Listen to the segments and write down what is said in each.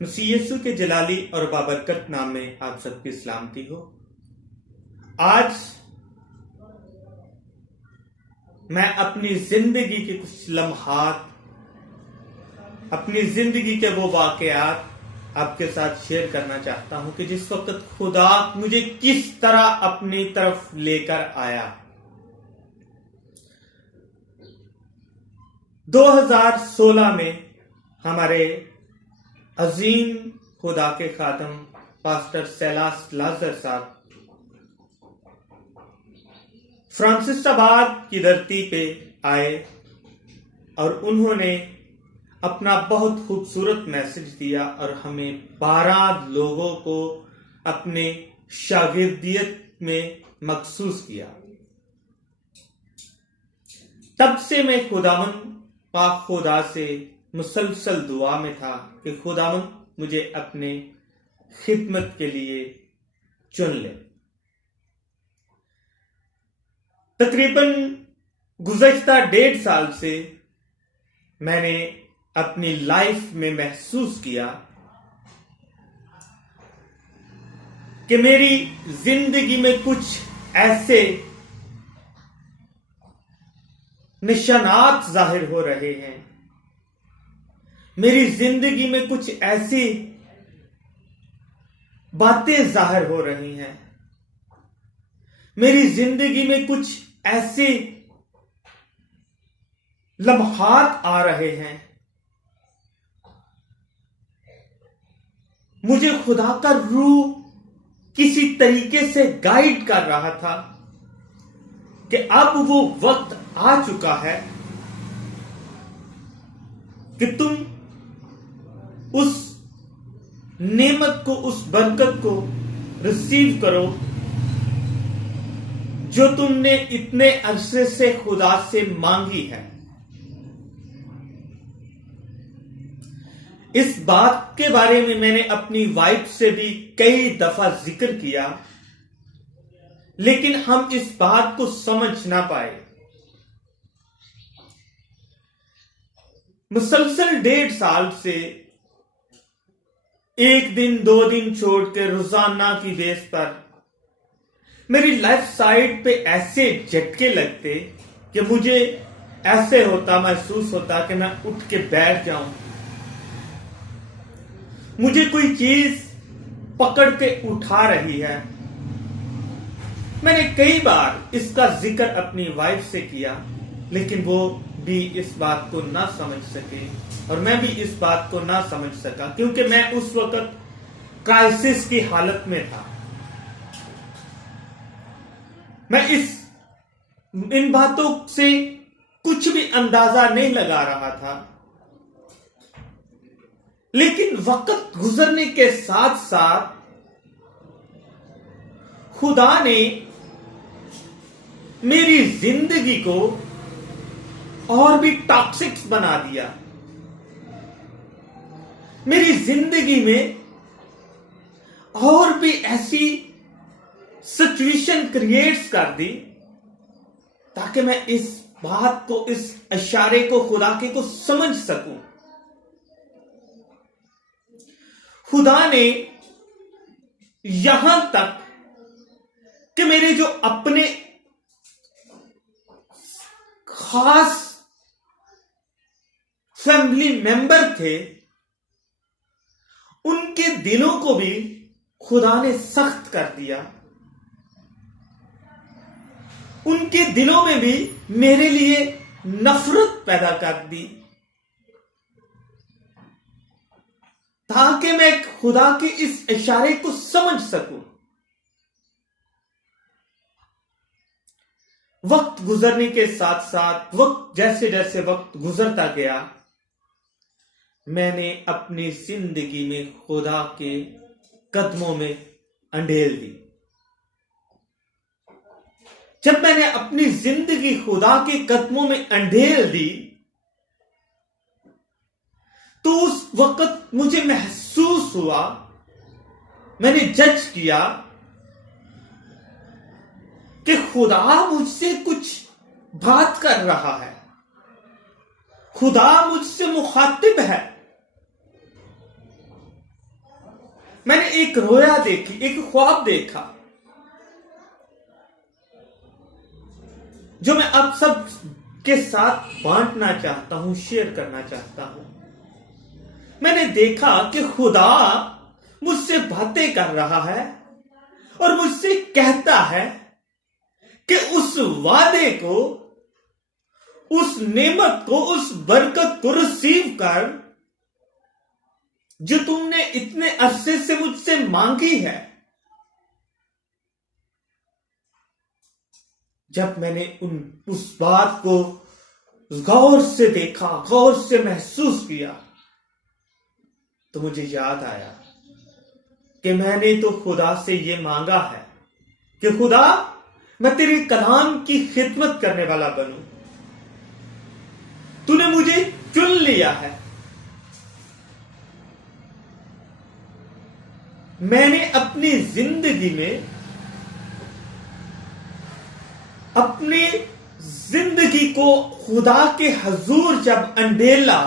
मसीह यीशु के जलाली और बाबरकत नाम में आप सबकी सलामती हो। आज मैं अपनी जिंदगी के कुछ लम्हात, अपनी जिंदगी के वो वाकयात आपके साथ शेयर करना चाहता हूं कि जिस वक्त खुदा मुझे किस तरह अपनी तरफ लेकर आया। 2016 में हमारे अजीम खुदा के खादम पास्टर सैलास लाजर साहब फ्रांसिसाबाद की धरती पे आए और उन्होंने अपना बहुत खूबसूरत मैसेज दिया और हमें 12 लोगों को अपने शागिर्दियत में मखसूस किया। तब से मैं खुदावंद पाक खुदा से मुसलसल दुआ में था कि खुदावंद मुझे अपने खिदमत के लिए चुन ले। तकरीबन गुज़श्ता 1.5 साल से मैंने अपनी लाइफ में महसूस किया कि मेरी जिंदगी में कुछ ऐसे निशानात जाहिर हो रहे हैं, मेरी जिंदगी में कुछ ऐसी बातें जाहिर हो रही हैं, मेरी जिंदगी में कुछ ऐसे लम्हात आ रहे हैं। मुझे खुदा का रूह किसी तरीके से गाइड कर रहा था कि अब वो वक्त आ चुका है कि तुम उस नेमत को, उस बरकत को रिसीव करो जो तुमने इतने अरसे से खुदा से मांगी है। इस बात के बारे में मैंने अपनी वाइफ से भी कई दफा जिक्र किया, लेकिन हम इस बात को समझ ना पाए। मुसलसल 1.5 साल से एक दिन 2 दिन छोड़ के रोजाना की बेस पर मेरी लेफ्ट साइड पे ऐसे झटके लगते कि मुझे ऐसे होता, महसूस होता कि मैं उठ के बैठ जाऊं, मुझे कोई चीज पकड़ के उठा रही है। मैंने कई बार इसका जिक्र अपनी वाइफ से किया, लेकिन वो भी इस बात को ना समझ सके और मैं भी इस बात को ना समझ सका, क्योंकि मैं उस वक्त क्राइसिस की हालत में था। मैं इन बातों से कुछ भी अंदाजा नहीं लगा रहा था, लेकिन वक्त गुजरने के साथ साथ खुदा ने मेरी जिंदगी को और भी टॉक्सिक बना दिया। मेरी जिंदगी में और भी ऐसी सिचुएशन क्रिएट्स कर दी ताकि मैं इस बात को, इस इशारे को, खुदा के को समझ सकूं। खुदा ने यहां तक कि मेरे जो अपने खास फैमिली मेंबर थे, उनके दिलों को भी खुदा ने सख्त कर दिया। उनके दिलों में भी मेरे लिए नफरत पैदा कर दी ताकि मैं खुदा के इस इशारे को समझ सकूं। वक्त गुजरने के साथ साथ, जैसे जैसे वक्त गुजरता गया, मैंने अपनी जिंदगी में खुदा के कदमों में अंधेल दी। जब मैंने अपनी जिंदगी खुदा के कदमों में अंधेल दी, तो उस वक्त मुझे महसूस हुआ, मैंने जज किया कि खुदा मुझसे कुछ बात कर रहा है, खुदा मुझसे मुखातिब है। मैंने एक रोया देखी, एक ख्वाब देखा जो मैं अब सब के साथ बांटना चाहता हूं, शेयर करना चाहता हूं। मैंने देखा कि खुदा मुझसे बातें कर रहा है और मुझसे कहता है कि उस वादे को, उस नेमत को, उस बरकत को रिसीव कर जो तुमने इतने अरसे से मुझसे मांगी है। जब मैंने उस बात को गौर से देखा, गौर से महसूस किया, तो मुझे याद आया कि मैंने तो खुदा से यह मांगा है कि खुदा, मैं तेरे कलाम की खिदमत करने वाला बनूं। तूने मुझे चुन लिया है। मैंने अपनी जिंदगी में, अपनी जिंदगी को खुदा के हजूर जब अंडेला,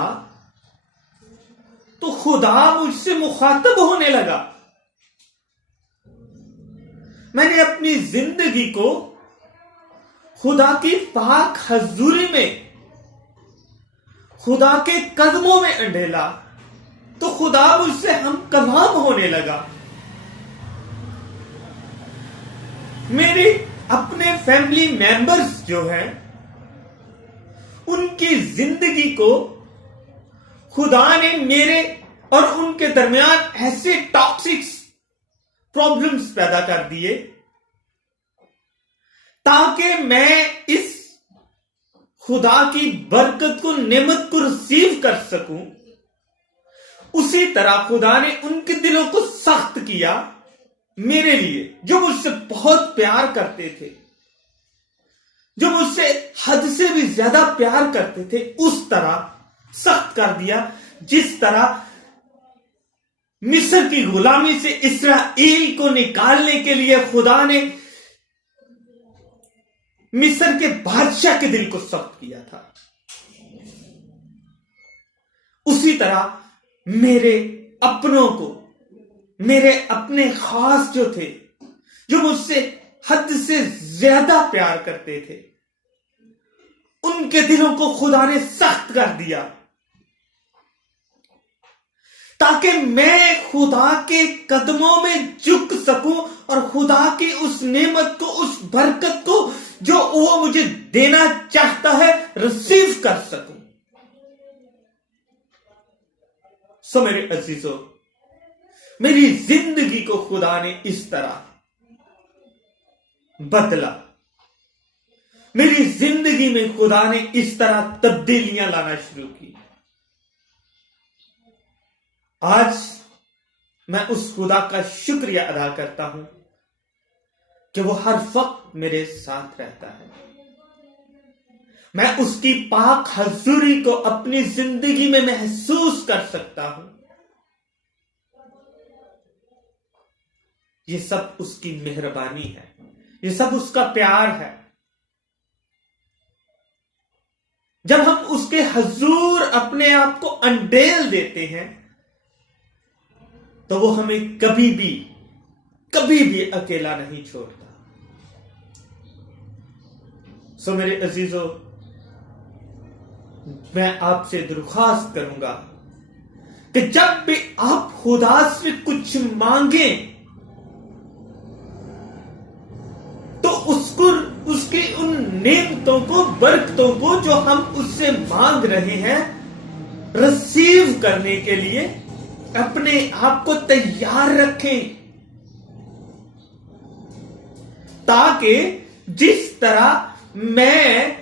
तो खुदा मुझसे मुखातब होने लगा। मैंने अपनी जिंदगी को खुदा की पाक हजूरी में, खुदा के कदमों में अंडेला, तो खुदा मुझसे हम कलाम होने लगा। मेरे अपने फैमिली मेंबर्स जो हैं, उनकी जिंदगी को खुदा ने मेरे और उनके दरमियान ऐसे टॉक्सिक प्रॉब्लम्स पैदा कर दिए ताकि मैं इस खुदा की बरकत को, नेमत को रिसीव कर सकूं। उसी तरह खुदा ने उनके दिलों को सख्त किया मेरे लिए, जो मुझसे बहुत प्यार करते थे, जो मुझसे हद से भी ज्यादा प्यार करते थे, उस तरह सख्त कर दिया जिस तरह मिस्र की गुलामी से इस्राएल को निकालने के लिए खुदा ने मिस्र के बादशाह के दिल को सख्त किया था। उसी तरह मेरे अपनों को, मेरे अपने खास जो थे, जो मुझसे हद से ज्यादा प्यार करते थे, उनके दिलों को खुदा ने सख्त कर दिया ताकि मैं खुदा के कदमों में झुक सकूं और खुदा की उस नेमत को, उस बरकत को जो वो मुझे देना चाहता है, रिसीव कर सकूं। सो मेरे अजीजों, मेरी जिंदगी को खुदा ने इस तरह बदला। मेरी जिंदगी में खुदा ने इस तरह तब्दीलियां लाना शुरू की। आज मैं उस खुदा का शुक्रिया अदा करता हूं कि वो हर वक्त मेरे साथ रहता है। मैं उसकी पाक हजूरी को अपनी जिंदगी में महसूस कर सकता हूं। ये सब उसकी मेहरबानी है, ये सब उसका प्यार है। जब हम उसके हजूर अपने आप को अंडेल देते हैं, तो वो हमें कभी भी अकेला नहीं छोड़ता। सो मेरे अजीजों, मैं आपसे दरख्वास्त करूंगा कि जब भी आप खुदा से कुछ मांगे, तो उसको, उसकी उन नेमतों को, बरकतों को जो हम उससे मांग रहे हैं, रिसीव करने के लिए अपने आप को तैयार रखें, ताकि जिस तरह मैं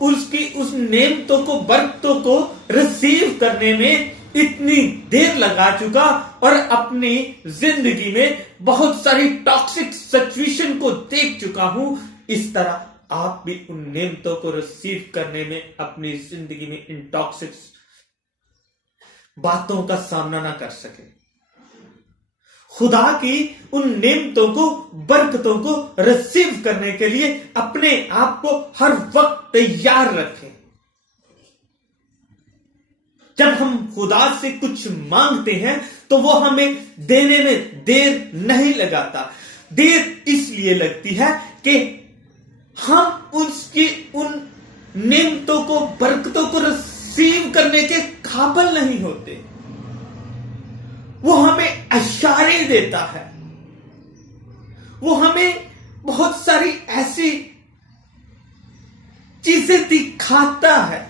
उसकी उस नेमतों को, बरकतों को रिसीव करने में इतनी देर लगा चुका और अपनी जिंदगी में बहुत सारी टॉक्सिक सिचुएशन को देख चुका हूं, इस तरह आप भी उन नेमतों को रिसीव करने में, अपनी जिंदगी में इन टॉक्सिक बातों का सामना ना कर सके। खुदा की उन नेमतों को, बरकतों को रिसीव करने के लिए अपने आप को हर वक्त तैयार रखें। जब हम खुदा से कुछ मांगते हैं तो वो हमें देने में देर नहीं लगाता। देर इसलिए लगती है कि हम उसकी उन नेमतों को, बरकतों को रिसीव करने के काबिल नहीं होते। वो हमें इशारे देता है, वो हमें बहुत सारी ऐसी चीजें दिखाता है,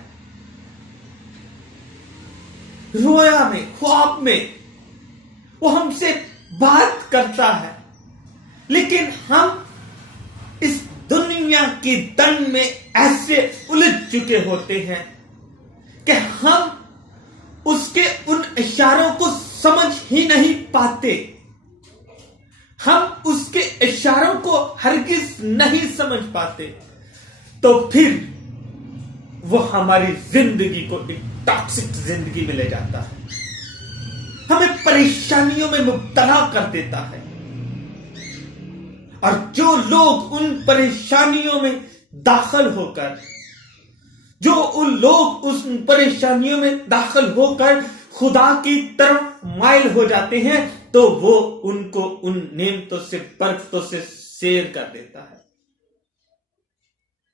रोया में, ख्वाब में वो हमसे बात करता है। लेकिन हम इस दुनिया की दन में ऐसे उलझ चुके होते हैं कि हम उसके उन इशारों को समझ ही नहीं पाते। हम उसके इशारों को हरगिज नहीं समझ पाते। तो फिर वो हमारी जिंदगी को एक टॉक्सिक जिंदगी में ले जाता है, हमें परेशानियों में मुब्तला कर देता है। और जो लोग उन परेशानियों में दाखिल होकर, जो उन लोग उस परेशानियों में दाखिल होकर खुदा की तरफ माइल हो जाते हैं, तो वो उनको उन नेमतों से, बरकतों से शेयर कर देता है।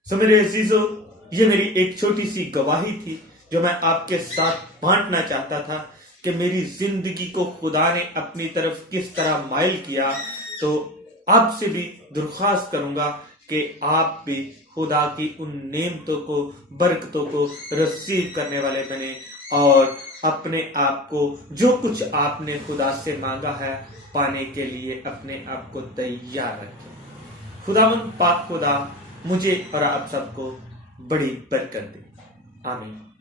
सो मेरे अजीजों, ये मेरी एक छोटी सी गवाही थी जो मैं आपके साथ बांटना चाहता था कि मेरी जिंदगी को खुदा ने अपनी तरफ किस तरह माइल किया। तो आपसे भी दरख्वास्त करूंगा कि आप भी खुदा की उन नेमतों को, बरकतों को रिसीव करने वाले बने और अपने आप को, जो कुछ आपने खुदा से मांगा है, पाने के लिए अपने आप को तैयार रखें। खुदावंद पाक खुदा मुझे और आप सबको बड़ी बरकत दे। आमीन।